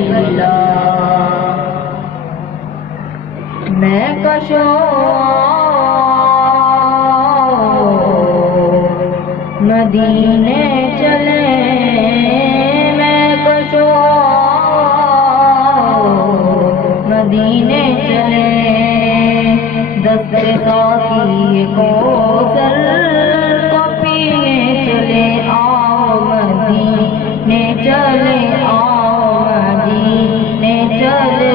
کلیلہ میں کشو مدینے چلے میں کشو مدینے چلے دست ساقی کو سر کو پینے چلے آؤ مدینے چلے آؤ مدینے چلے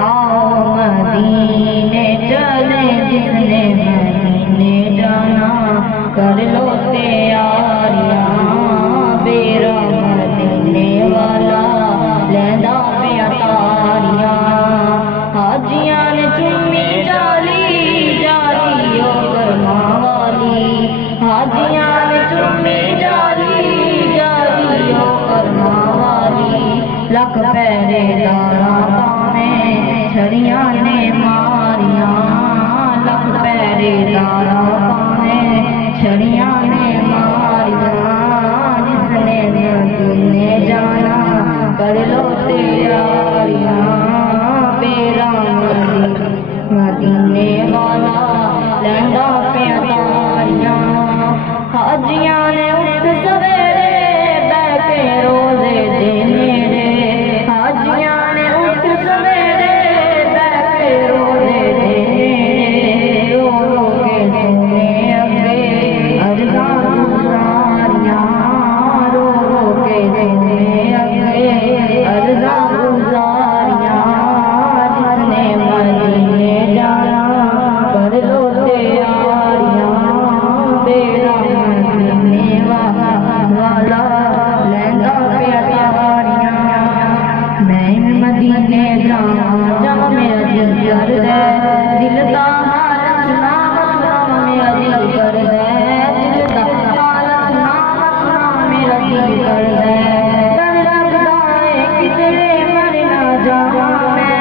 آؤ مدینے چلے جس نے مدینے جانا کر لو تیاریاں میرا مدینے والا لہدا پہ اتاریاں حاجیاں نے چومی جالی جالی او گرما والی حاجیاں نے چومی جالی جالی او گرما والی لکھ پہرے داراں پاویں چھڑیاں نے ماریاں لکھ پہرے داراں پاویں چھڑیاں نے ماریاں جس نے مدینے جانا کر لو تیاریاں میرا مدینے والا لہنگا پہ اتاریاں حاجیاں نے اٹھ سویرے بیٹھ کے روزے دینے رے حاجیاں نے اٹھ سویرے بیٹھ کے روزے دینے رو رو کے سونے اگے ارزاں گزاریاں رو رو کے سونے اگے ارزاں گزاریاں جس نے مدینے جانا کر لو تیاریاں میرا مدینے والا لہنگا پہ اتاریاں میں مدینے جاؤں جب میرا دل کرد ہے دل کا حال سنا سنا میرا دل کرد ہے دل کا حال سنا سنا میرا دل کرد ہے ڈر لگتا ہے کدھر مر نہ جاؤں میں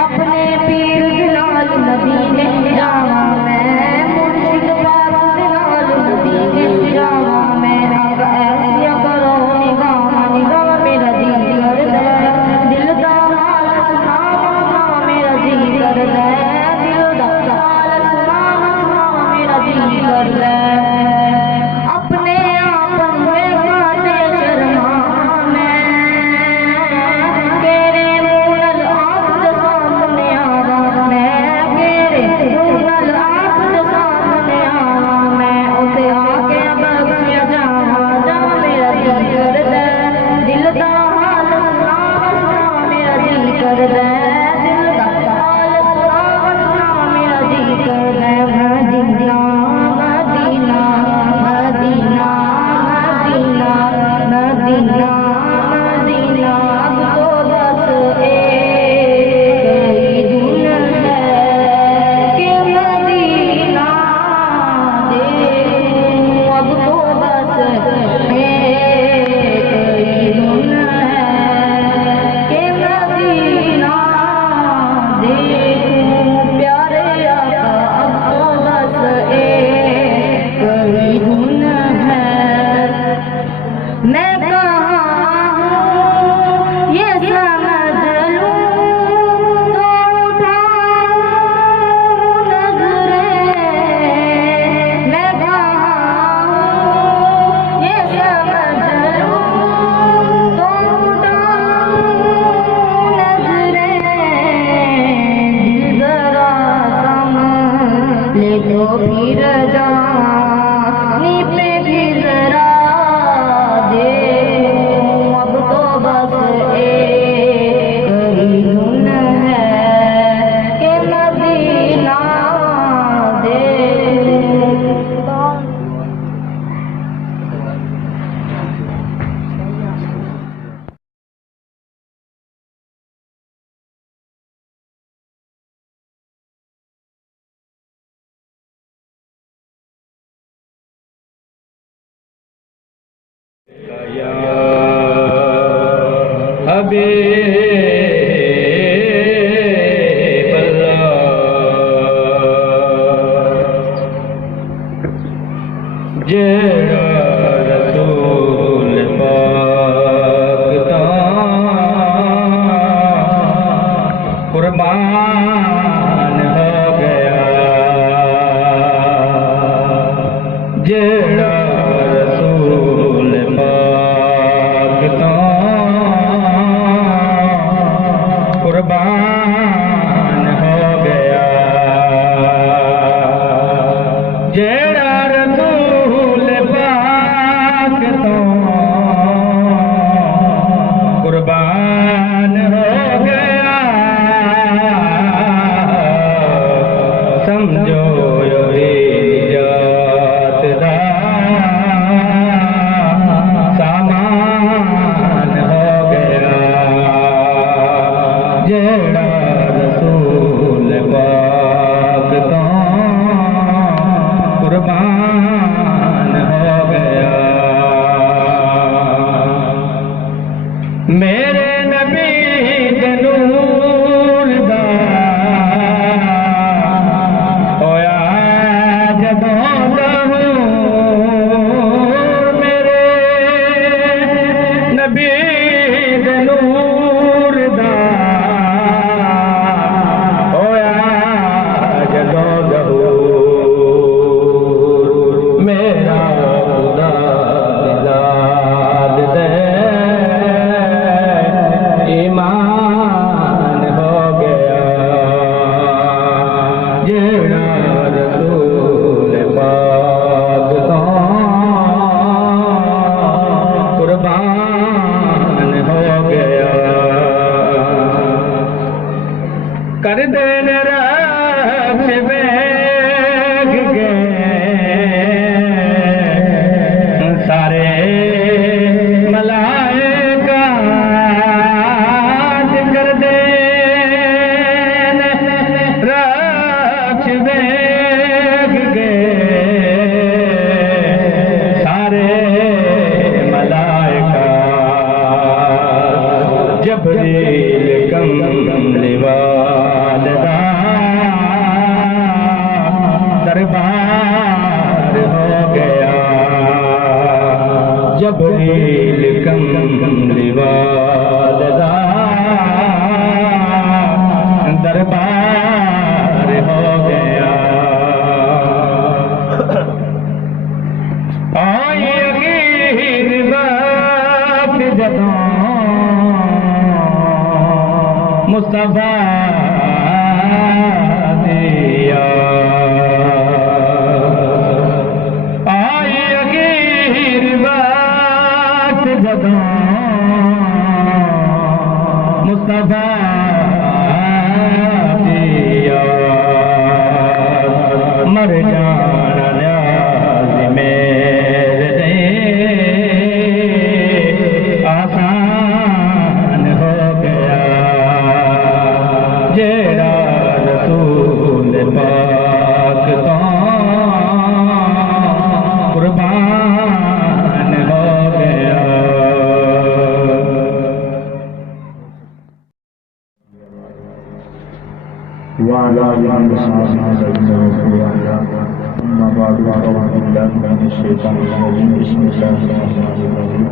اپنے پیر بلال مدینے جاواں میں مرشد پاک بلال مدینے جاواں میں اب ایسیا کرو نگاہ نگاہ میرا دل کرد ہے دل دا حال سنا سنا میرا دل کرد ہے دل دا حال سنا سنا میرا دل کرد ہے اپنے آپ میں کاٹے شرما میں تیرے منہ نال آنکھ دے سامنے آواں میں تیرے منہ نال آنکھ دے سامنے آواں میں اسے آ کے بخشیا جاواں جا میرا دل کرد ہے دل دا حال سنا سنا میرا دل کرد ہے دل دا حال سنا سنا میرا دل کرد ہے مدینہ مدینہ مدینہ مدینہ مدینہ مدینہ اب تو بس ایک دن ہے کہ مدینہ دیکھوں اب تو بس ایک دن ہے کہ مدینہ دیکھوں پیارے آقا اب تو بس ایک دن ہے میں کہاں ہوں یہ سمجھ لوں تو اٹھاؤں نظریں میں کہاں ہوں یہ سمجھ لوں تو اٹھاؤں نظریں دل ذرا سمجھ لے تو پھر جانی پہ بھی ذرا دیکھوں اب تو بس ایک ہی دن ہے کہ مدینہ دیکھوں یا حبیب اللہ جیڑا رسول پاک جبریل کملی والدہ دربار ہو گیا آئی اخیر وقت جدوں مصطفیٰ دیا آئی اخیر وقت جدوں مصطفیٰ دیا مر جانا نیاز میرے دے آسان ہو گیا جیڑا رسول پاک تو قربان ہو گیا وعلى آله وصحبه أما بعد فأعوذ بالله من الشيطان الرجيم بسم الله الرحمن الرحيم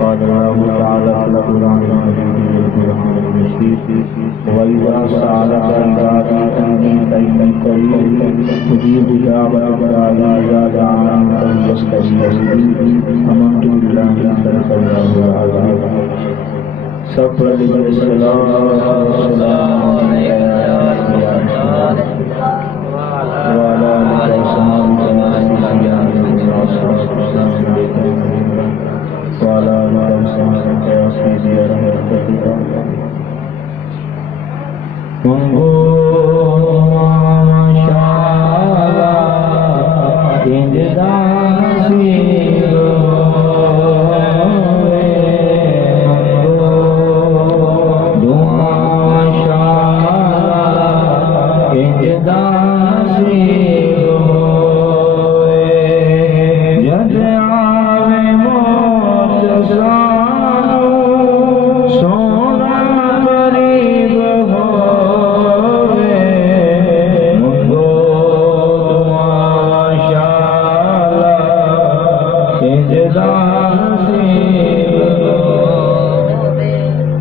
قال الله تعالى في القرآن المجيد والقرآن المجيد وإذا سألك عبادي أني فإني قريب أجيب دعوة الداعي إذا دعاني فليستجيبوا لي آمنت بالله صدق الله العظيم سب پر السلام وعلى آله وصحبه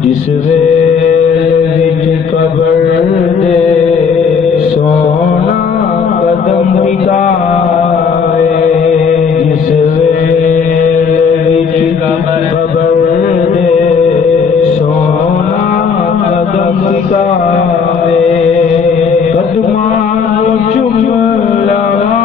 جس ویل وچ قبر دے سونا قدم ٹکائے جس ویل وچ قبر دے سونا قدم ٹکائے قدماں چوم لگا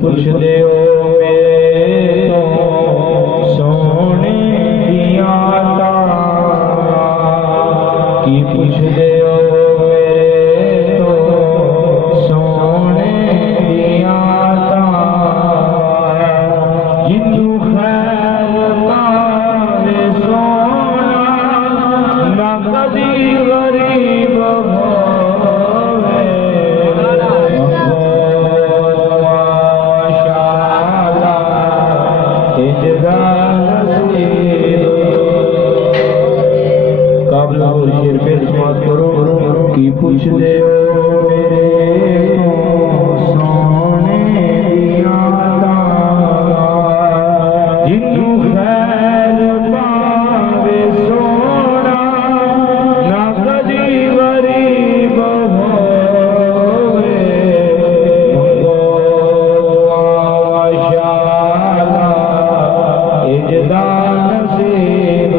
پوچھ دے ہو میرے تو سونے دیا کی پوچھ دے ہو میرے تو سونے دیا جنو خیر پاوے سونا نہ کبھی غریب کی پوچھ دے ہو میرے سونے دیا جنو خیر پاوے سونا نہ کبھی غریب ہوئے منگو دعا شالا اجدا نصیب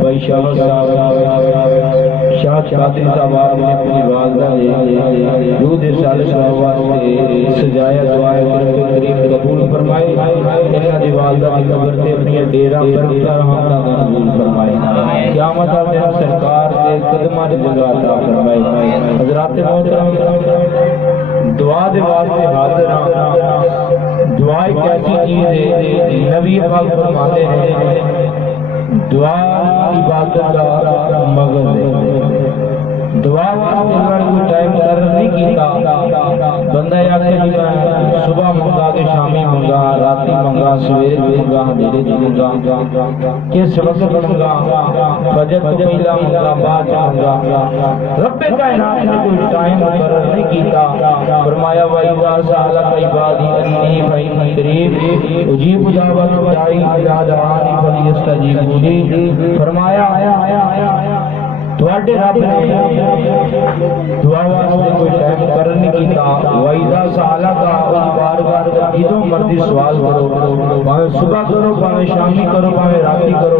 بھائی شاہ قادری صاحب آپ نے اپنی والدہ دودھ سالس واسطے سجایا دعائے کریم قبول فرمائے اللہ دی والدہ کی قبر سے اپنی ڈیرہ پر قبول فرمائے قیامت میں سرکار کے قدماں دی جگہ عطا فرمائے حضرات محترم دعا دے واسطے حاضر ہیں دعا ایک ایسی چیز ہے نبی پاک فرماتے ہیں دعا عبادت کا مغز ہے دعا واسطے اگر کوئی ٹائم مقرر نہیں کیتا بندہ یا کہ میں صبح منگا کے شامی منگا راتی منگا سویرے منگا اندھیرے منگا کس وقت منگا فجر تو پہلا منگا بعد منگا رب کائنات نے کوئی ٹائم مقرر نہیں کیتا فرمایا وَإِذَا سَأَلَكَ عِبَادِي أَنِّي فَإِنِّي قَرِيبٌ أُجِيبُ دَعْوَةَ الدَّاعِ إِذَا دَعَانِ فَلْيَسْتَجِيبُوا لِي فرمایا تواڈے رب نے دعا واسطے کوئی ٹائم مقرر نہیں کیتا وَإِذَا سَأَلَكَ اس بار جدوں مرضی سوال کرو بھاوے صبح کرو بھاوے شامی کرو بھاوے راتی کرو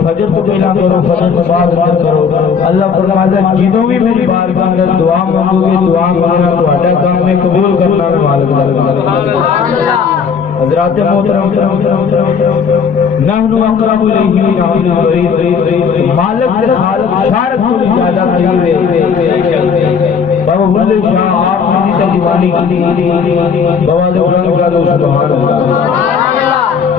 فجر تو پہلا کرو فجر تو بعد کرو اللہ فرماتا ہے جدوں بھی میری بارگاہ اندر دعا مانگو گے دعا مانگنا تہاڈا کام ہے قبول کرنا ہے مالک سبحان اللہ حضرات محترم نحن اقرب الیہ من حبل الورید مالک کے خالق شارک کو زیادہ قریب ہے بابا بھلے شاہ آپ نے ترجمانی کی بابا بلند کا دو سبحان اللہ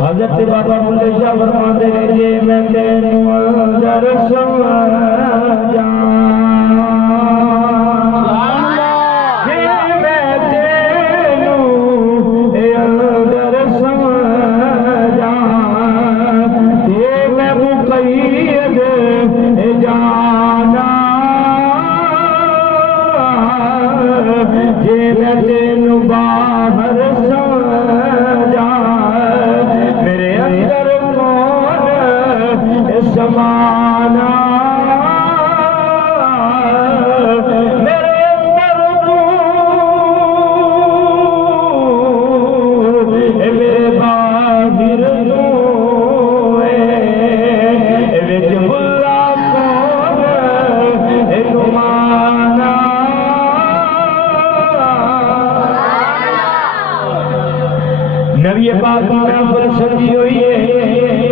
حضرت بابا بھلے شاہ فرماتے ہیں جے میں تینوں در سمجھا نبی پاک کی محفل سجی ہوئی ہے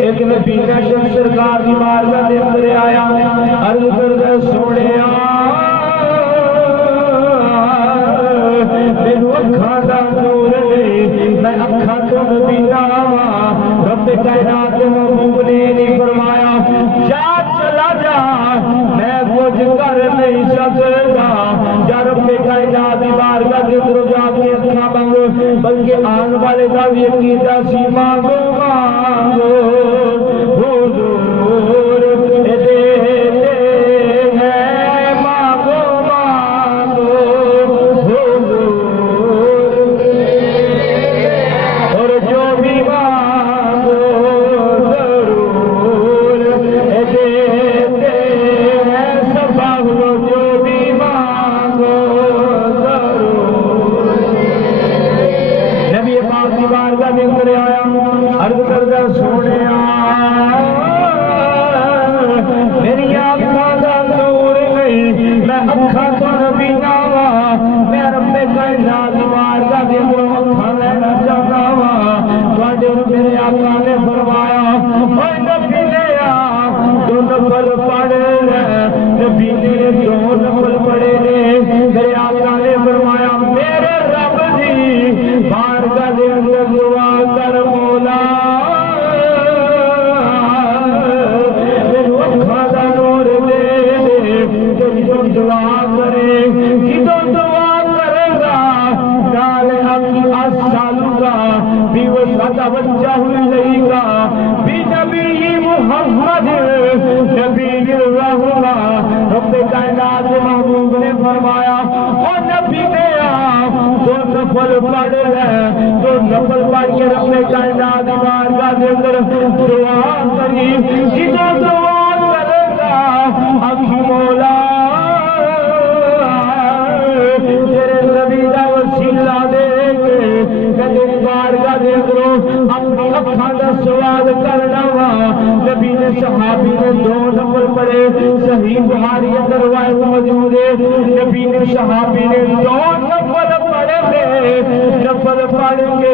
ایک نبی نشر سرکار کی بارگاہ دے اندر آیا عرض کردہ سوڑیا میرے اکھاں دا نور نے میں اکھاں تو نبی ناوا رب کائنات محبوب نے نہیں فرمایا جا چلا جا میں کچھ کر نہیں سکتا جا رب کائنات کی بارگاہ دے اندر جا کے اکھاں مانگو بلکہ آن والے کا بھی عقیدہ سی مانگو مانگو حضور دیتے ہیں مانگو مانگو حضور اور جو بھی مانگو ضرور دیتے ہیں سبا جو بھی مانگو ضرور نبی پاک کی بارگاہ میں اترے آیا عرض کردہ سوڑیا میری آنکھاں دا نور نہیں میں اکھاں تو نبی ناوا میں رب کائنات کی بارگاہ میں اکھاں لینا چاہتا وا تواڈے میرے آقا نے فرمایا اے نبی لیا دو نفل پڑھ لے نبی نے دو نفل پڑھے نے میرے آقا نے فرمایا میرے رب دی بارگاہ دے اندر دعا کر مولا میرے اکھاں دا نور دے جدوں دعا کرے جدوں دعا کرے گا نال اپنی اسالو گا بھی وہ سدا بچہ ہوئی گا بھی نبی محمد نبی الرحمہ رب کائنات محبوب نے فرمایا او نبی دیا تو نفل پڑھ لے تو نفل پڑھ کے رب کائنات کی بارگاہ کے اندر دعا کری جدوں دعا کرے گا اب مولا تیرے نبی دا وسیلہ دے کے تیری بارگاہ دے اندروں اپنی اکھاں دا سوال کرنا وا نبی نے صحابی نے دو نفل پڑھے صحیح بخاری اندر روایت موجود ہے نبی نے صحابی نے دو نفل پڑھے نفل پڑھ کے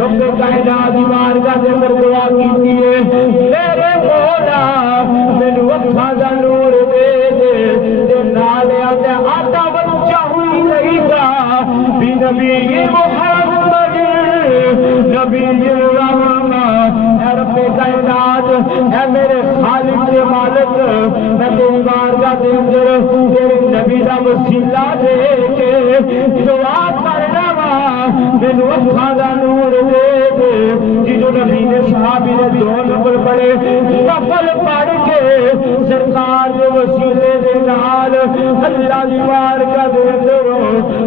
رب کائنات کی بارگاہ دے اندر دعا کیتی ہے میرے مولا مینوں اکھاں دا نور دے دے نال آتا بچہ ہوئی رہی گا بھی نبی محمد نبی الرحمن اے رب کائنات اے میرے خالق کے مالک میں تیری بارگاہ کے اندر تیرے نبی دا وسیلہ دے کے دعا کرنا وا مینوں اکھاں دا نور دے دے جدوں نبی نے صحابی نے دو نمبر پڑھے نفل پڑھ کے سرکار دے وسیلے دے نال اللہ دی بارگاہ دے اندر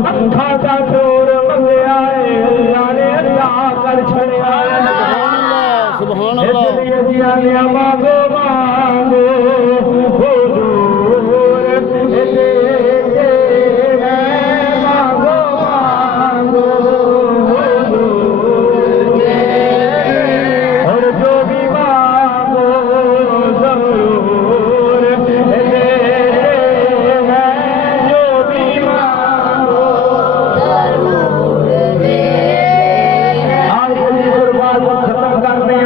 اکھاں دا نور منگیا اے اللہ نے عطا کر چھڑیا سبحان اللہ اس لیے جیاں مانگو مانگو حضور دے دے مانگو مانگو حضور دے اور جو بھی مانگو ضرور دے دے جو بھی مانگو ضرور دے آج یہ قربان ختم کرنے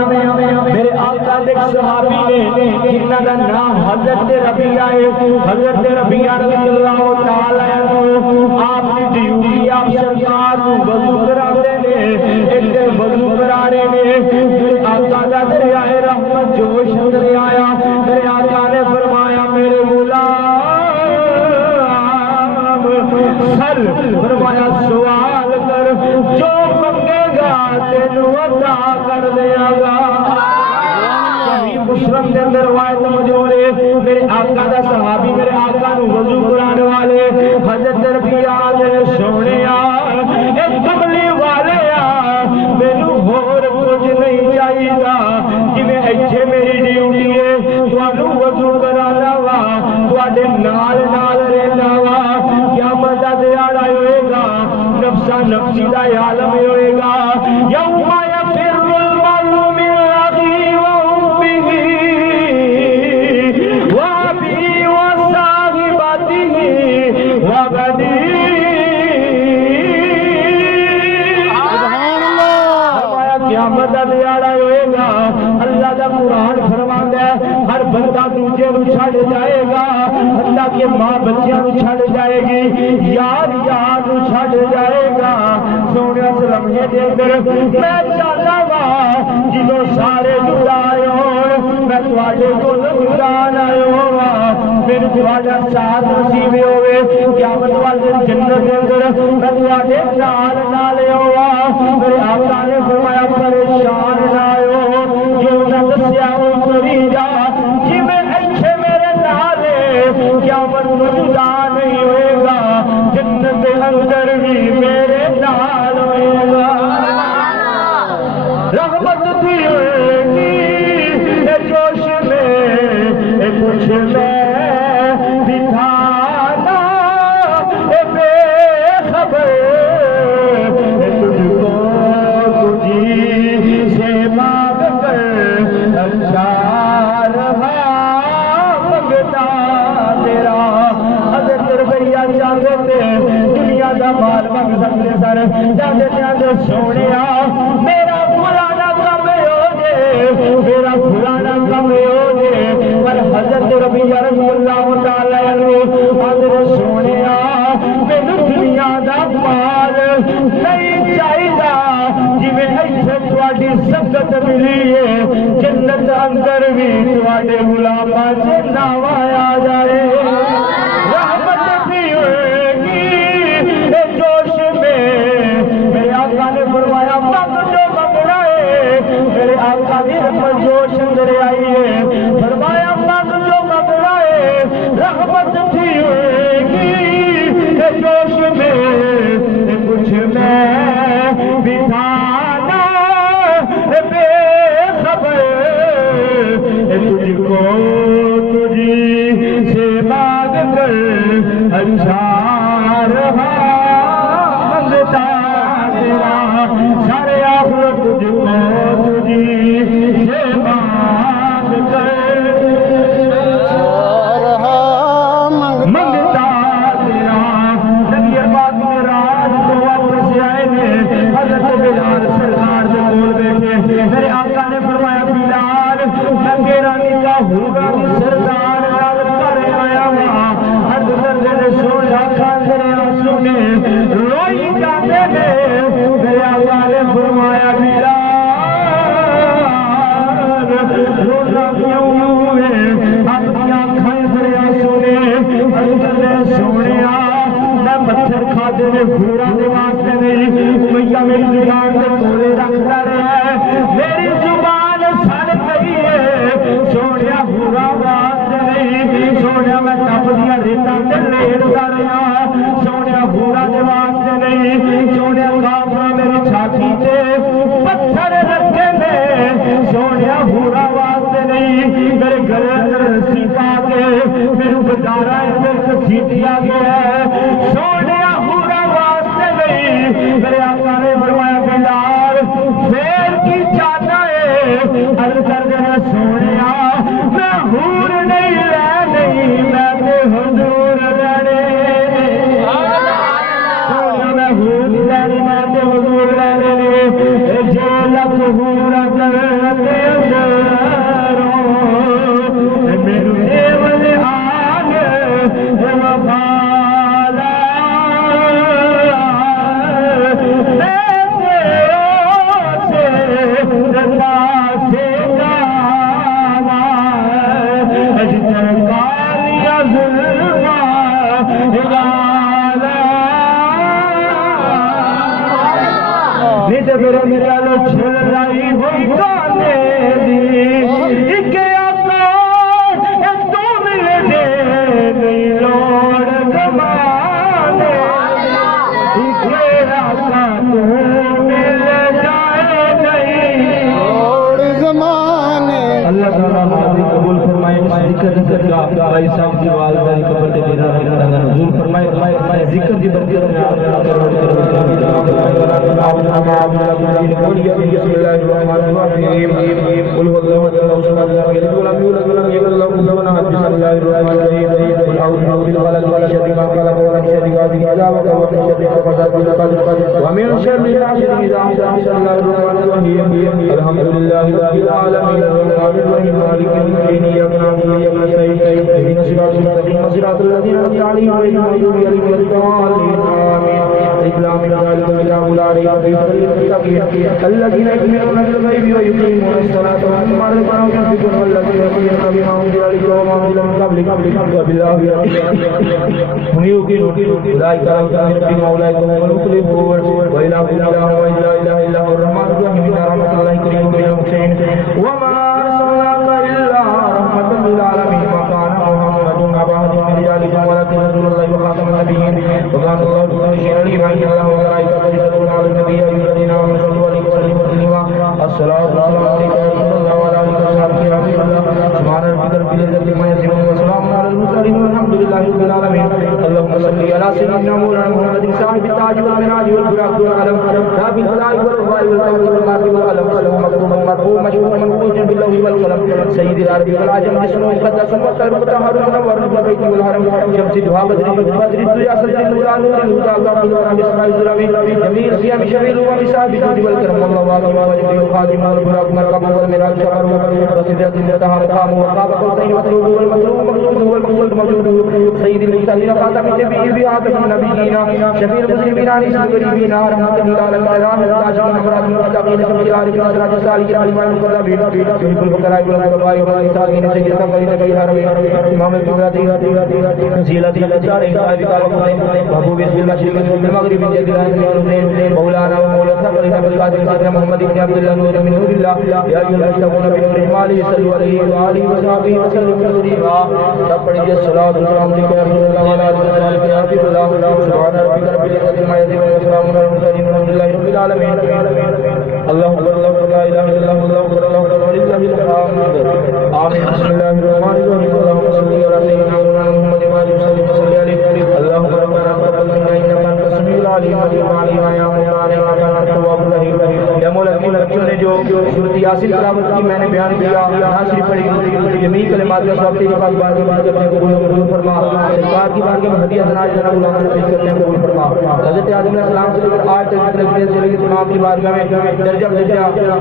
میرے آقا دے صحابی نے جنہاں دا نام حضرت ربیعہ ہے حضرت ربیعہ رضی اللہ تعالی عنہ آپ کی ڈیوٹی آپ سرکار کو وضو کراتے نے ایک وضو کرانے نے میرے آقا دا دریائے رحمت جوش اندر آیا میرے آقا نے فرمایا میرے غلام سل فرمایا سوال کر جو منگے گا تینوں عطا کر دیا گا مسلم کے اندر روایت موجود ہے میرے آقا دا صحابی میرے آقا نو وضو کرانے والے حضرت ربیعہ نے سونیا اے کملی والے مینوں ہور کچھ نہیں چاہیے جویں ایتھے میری ڈیوٹی ہے تانوں وضو کرانا وا تواڈے نال نال رہنا وا قیامت دا دیہڑا ہوئے گا نفسا نفسی دا عالم ہوئے گا یوم یفر المرء من اخیہ وامہ وابی وصاحبتہ وبنیہ قیامت دا دیہڑا ہوئے گا اللہ دا قرآن فرماندا ہے ہر بندہ دوجے نو چھڑ جائے گا اللہ کے ماں بچیاں نو چھڑ جائے گی یار یار نو چھڑ جائے گا سونے اس لمحے دے اندر میں چاہتا وا جدوں سارے جدا ہون میں تواڈے کول جدا نہ ہوا میرے تواڈا ساتھ نصیب ہوے قیامت والے جنت دے اندر میں تواڈے نال نال ہوا میرے آقا نے فرمایا پریشان نہ ہو جو نہ دسیا او کری جا جی میں ایتھے میرے نال قیامت نو جدا نہیں ہوئے گا جنت دے اندر بھی میرے نال ہوئے گا رحمت دی ہوئے گی اے جوش میں اے کچھ میں دکھانا اے بے خبر اے تجھ کو تجھی سے مانگ کر اچھا رہا منگتا تیرا حضرت ربیعہ چاہتے تھے دنیا دا مال منگ سکتے سر چاہتے سونیا میرا فلانا کم ہو جے میرا فلانا کم ہو جے پر حضرت ربیعہ رضی اللہ تعالی عنہ حضرت سونیا مینوں دنیا دا مال نہیں چاہیدا جویں ایتھے تواڈی سبقت ملی ہے جنت اندر بھی تواڈے غلاماں دے نام آ جائے رحمت دی ہوئے گی اے جوش میں میرے آقا نے فرمایا مانگ جو منگنا ہے میرے آقا دی رحمت جوش اندر آئی ہے فرمایا مانگ جو منگنا ہے رحمت دی ہوئے گی اے جوش میں اے کچھ میں بٹھانا اے بے خبر اے تجھ کو تجھی سے مانگ کر اچھا رہا منگتا تیرا سارے آخر تجھ کو تجھی سے مانگ میری زبان سڑ گئی ہے سونے پورا واسطے نہیں سونے میں تپ دیا ریتاں تے لیٹدا رہیا سونے پورا دے واسطے نہیں سونے کافر میری چھاتی تے پتھر رکھے نے سونے پورا واسطے نہیں میرے گلے اندر رسی پا کے میرے بازاراں اندر گھسیٹیا گیا ہے سونے پورا واسطے نہیں میرے آقا نے فرمایا بلال پھر کی چاہتا ہے عرض کر دینا سونے میں حور نہیں رہنی میں تے حضور رہنے سونے میں حور رہنی میں تے حضور رہنے جو لکھ حور کرتے اندروں میرے ایول آگے وفالا میرا لو چھڑائی ہوئی گانے دی ایک آقا تو ملے دے نہیں لوڑ زمانے ایک آقا تو مل جائے نہیں لوڑ زمانے اللہ تعالیٰ حاضری قبول فرمائے ذکر کا بھائی صاحب کی والدہ قبر تے دینا حضور فرمائے ذکر دی برکت میں بسم اللہ الرحمن الرحیم قل هو الله احد الله الصمد لم يلد ولم يولد ولم يكن له كفوا احد بسم الله الرحمن الرحيم اعوذ بالله من شر ما خلق ومن شر غاسق اذا وقب ومن شر حاسد اذا حسد ومن شر حاسد اذا حسد بسم الله الرحمن الرحيم الحمد لله رب العالمين الرحمن الرحيم مالك يوم الدين اياك نعبد واياك نستعين اهدنا الصراط المستقيم صراط الذين انعمت عليهم غير المغضوب عليهم ولا الضالين آمين الإسلام ذلك الكتاب لا ريب فيه هدى للمتقين الذين يؤمنون بالغيب ويقيمون الصلاة ومما رزقناهم ينفقون والذين يؤمنون بما أنزل إليك وما أنزل من قبلك وبالآخرة هم يوقنون أولئك على هدى من ربهم وأولئك هم المفلحون وإلهكم إله ولا إله إلا هو الرحمن الرحيم إن رحمة الله قريب من المحسنين وما أرسلناك إلا رحمة للعالمين وكان محمد أبا أحد من رجالكم ولكن رسول الله وخاتم النبيين وكان الله بكل شيء عليما إن الله وملائكته يصلون على النبي يا أيها الذين آمنوا صلوا عليه وسلموا تسليما الصلاة والسلام عليك يا رسول الله وعلى آلك وصحبه يا حبيب الله سبحان ربك رب العزة عما يصفون وسلام على المرسلين والحمد لله رب العالمين اللهم صل على سيدنا مولانا محمد صاحب التاج والمناج والبراق والعلم رافع الخلائق والرفاع والقول والمات والقلم وسلم مكتوبا مرفوعا مشهورا منقوشا باللوح والقلم سيد العرب والعجم اسمه مقدس مطهر مطهر منور في البيت والحرم شمس دعاء بدر الدنيا سجد نور نور الهدى الله باسماء الزرامي جميل صيام شبيل ومساء بالجود والكرم الله واقع وجبه الخادم والبراق مرقب والمراج شمر وسدرة المنتهى مقام وقاب قوسين مطلوب والمطلوب مقصود والمقصود موجود سيد المرسلين خاتم النبيين بآخر النبيين شفيع المسلمين عن الغريبين رحمة للعالمين الراشدين المراد المتقين شفيع العارفين صراط السالكين الإمام المقربين يحب الفقراء والغرباء والمساكين سيد الثقلين في الحرم إمام الكبرى نزيلة الأجار صاحب القلم محبوب اسم المشرق المغرب جد الحسين مولانا ومولى الثقلين أبو القاسم سيدنا محمد بن عبد الله نور من نور الله يا أيها المشتقون بنور إجماله صلوا عليه وآله وصحبه وسلم تسليما تقبل الصلاة والسلام عليك يا رسول الله وعلى آله وصحبه يا حبيب الله سبحان ربك رب العزة عما يصفون وسلام على المرسلين والحمد لله رب العالمين الله أكبر الله أكبر لا إله إلا الله الله أكبر الله أكبر ولله الحمد آمين بسم الله الرحمن الرحيم اللهم صل على سيدنا محمد وآله وسلم وصل عليه اللهم ربنا تقبل منا إنك أنت السميع العليم وتب علينا يا مولانا إنك أنت التواب الرحيم يا مولا کی بچوں نے جو سورۃ یاسین تلاوت کی میں نے بیان کیا ناصری پڑھی جمیع کلمات کا ثواب تیری پاک بارگاہ میں کرتے ہیں قبول فرما سرکار کی بارگاہ میں ہدیہ سنا جناب اللہ نے پیش کرتے ہیں قبول فرما حضرت آدم علیہ السلام سے لے کر آج تک جتنے بھی سے لے کے تمام کی بارگاہ میں درجہ درجہ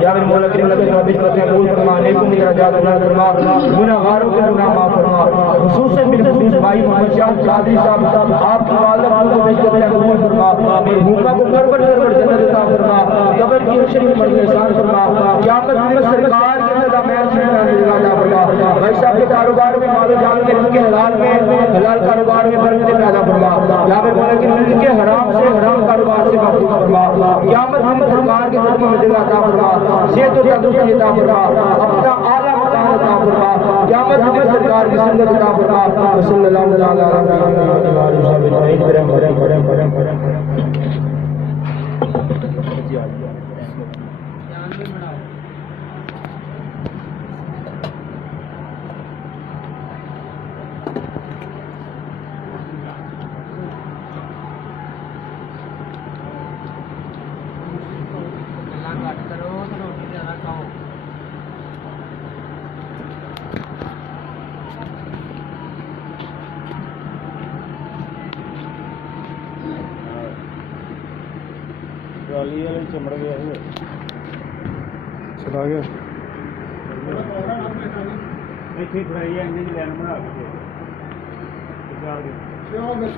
یا میرے مولا کریم نے ثواب پیش کرتے ہیں قبول فرما نیکوں کی درجات عطا فرما گناہگاروں کے گناہ معاف فرما خصوصاً بالخصوص بھائی محمد شاہ قادری صاحب آپ کی والدہ کو پیش کرتے ہیں قبول فرما مرحومہ کو گھر جنت عطا فرما قبر کی شریف پر احسان فرما قیامت میں سرکار کے صدا میں عطا فرما بھائی صاحب کے کاروبار میں مال و جان کے حلال میں حلال کاروبار میں برکت پیدا فرما یا میرے مولا کی رزق کے حرام سے حرام کاروبار سے محفوظ فرما قیامت میں سرکار کے حکم میں دل عطا فرما صحت و تندرستی عطا فرما اپنا اعلیٰ مقام عطا فرما قیامت میں سرکار کی سنت عطا فرما صلی اللہ تعالی علیہ وسلم. چمڑ گیا چلا گیا بنا